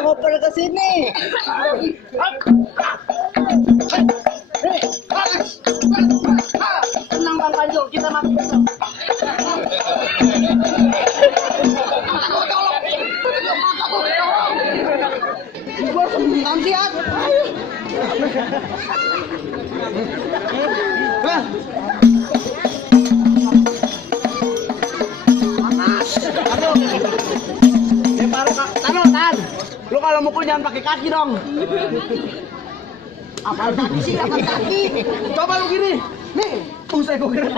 Ngoper ke sini. Tenang Bang Panjo, kita masuk besok. Gua sembunyikan sih, At. Tan. Lu kalau mukul jangan pakai kaki dong. Apaan kaki sih? Apaan kaki? Coba lu gini. Nih, usai gua kira.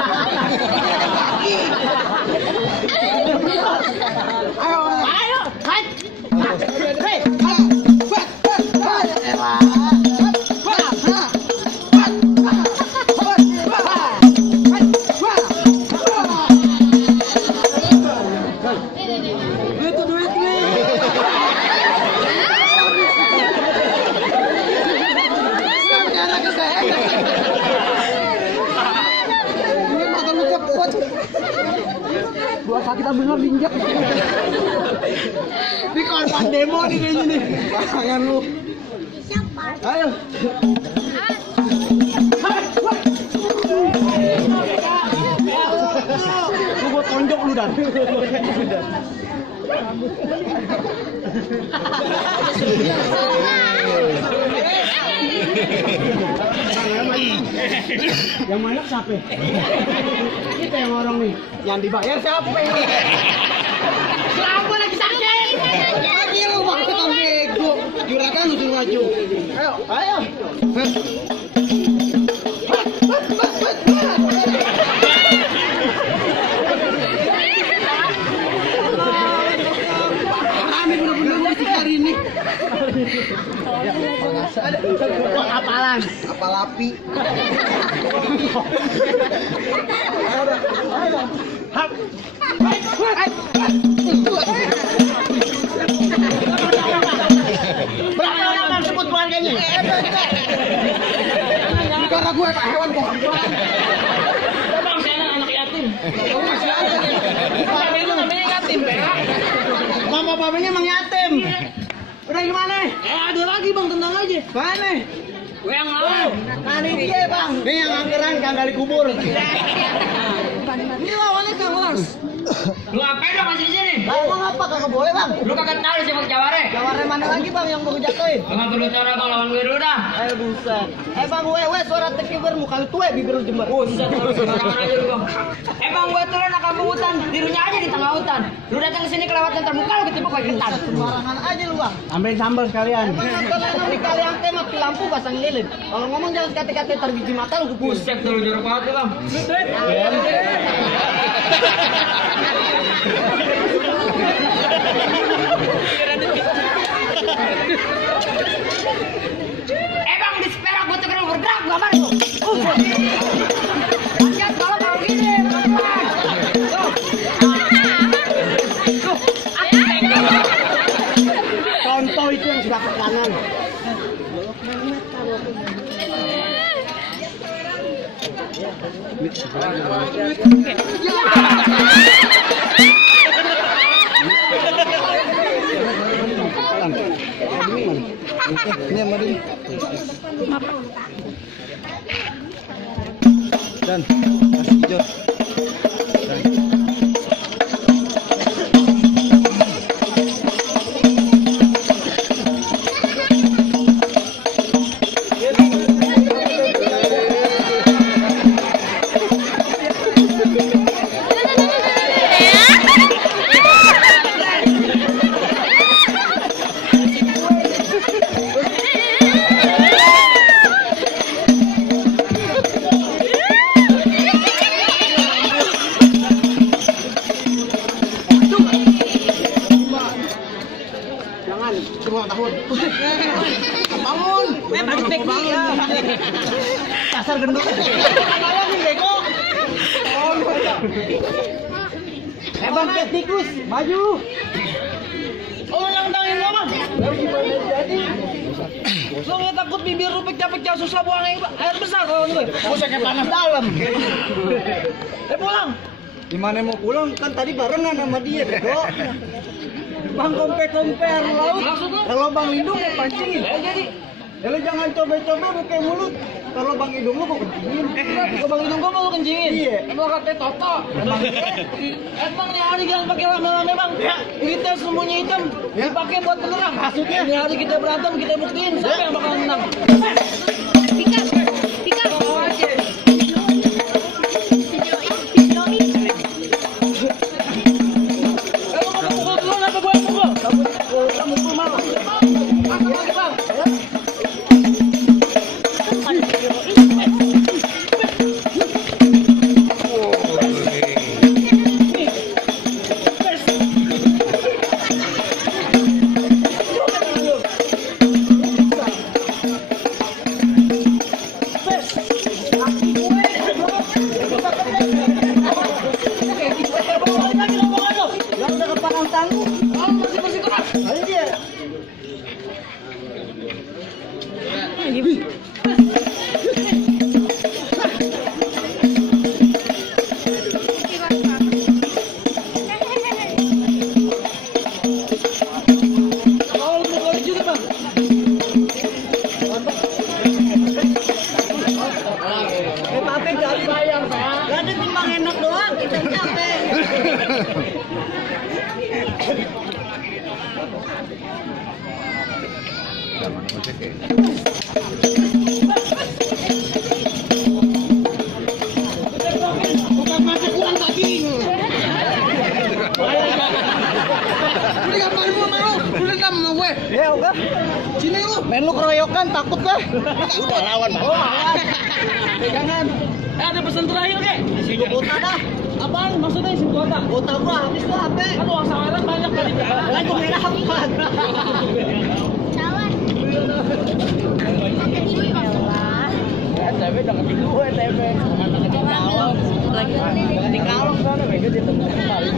Ayo. Hai. Hei. Dua kaki tak bener diinjak. Ini korban demo nih kayaknya nih. Tangan lu. Ayo. Lu buat tonjok lu dan. Yang mana siapa? Kita yang orang nih. Yang dibayar siapa? Siapa lagi sakit? Lagi lu waktu kita bego. Juragan lu suruh maju. Ayo. Rame bener-bener musik hari ini. Apalan? Apal api. Berapa orang sebut keluarganya? Karena gue pak hewan kok. Bang, saya anak yatim. Masih ada. Papanya namanya yatim, Mama papanya emang yatim. Udah gimana? Ada lagi bang, tenang aja. Mana? Gue yang ngalahin. Nah ini dia bang. Ini yang angkeran Kang Gali Kubur. Ini lawannya Kang Las. Lu ngapain dong masih di sini? Mau ngapa? Kagak boleh bang. Lu kagak tahu siapa Jaware? Jaware mana lagi bang yang mau jatuhin? Enggak perlu cara bang, lawan gue dulu dah. Ayo buset. Bang wewe suara tekiber muka lu tuh bibir lu jember. Buset, sembarangan aja lu bang. Bang gue turun nak kampung hutan, tirunya aja di tengah hutan. Lu datang ke sini kelewatan termuka lu ketemu kayak ketan. Sembarangan aja lu bang. Ambil sambal sekalian. Kalau emang di kali angke mati lampu pasang lilin. Kalau ngomong jangan kate-kate terbiji mata lu kupus. Buset, lu jorok banget lu bang. Bang di seperak gua tegeran bergerak gua mari lu. Lihat kalau gini pelan-pelan. Contoh itu yang sudah ke kanan. Ini yang mana? Dan kasih hijau. Bangun. Dasar gendut. Bang, tikus, maju. Oh, yang tangin lo, Bang. Lo nggak takut bibir lu pecah-pecah susah buang air besar kalau gue. Usah kayak panas dalam. Pulang. Gimana mau pulang? Kan tadi barengan sama dia, bego. Bang compare laut. Kalau bang hidung ya pancingin. Jadi. Ya lu jangan coba-coba buka mulut. Kalau bang hidung lu mau kencingin. Kalau bang hidung gua mau kencingin. Iya. Lu katanya Toto. Emang nyari jangan pakai lama-lama bang. Kita semuanya hitam. Dipakai buat penerang. Maksudnya? Ini hari kita berantem kita buktiin siapa yang bakal menang. Pika. Gak timbang enak doang, kita capek. Bukan masa kurang daging. Udah ngapain lu mau? Udah enggak mau gue. Ya udah. Sini lu. Main lu keroyokan takut gue. Udah lawan mah. Pegangan. Ada pesan terakhir deh. Isi kuota dah. Apaan maksudnya isi kuota? Kuota gua habis tuh HP. Kan uang samaran banyak kali. Kan cuma merah empat. Cawan. TB jangan di gue, TB. Lagi di kalong sana, begitu ditemu kembali.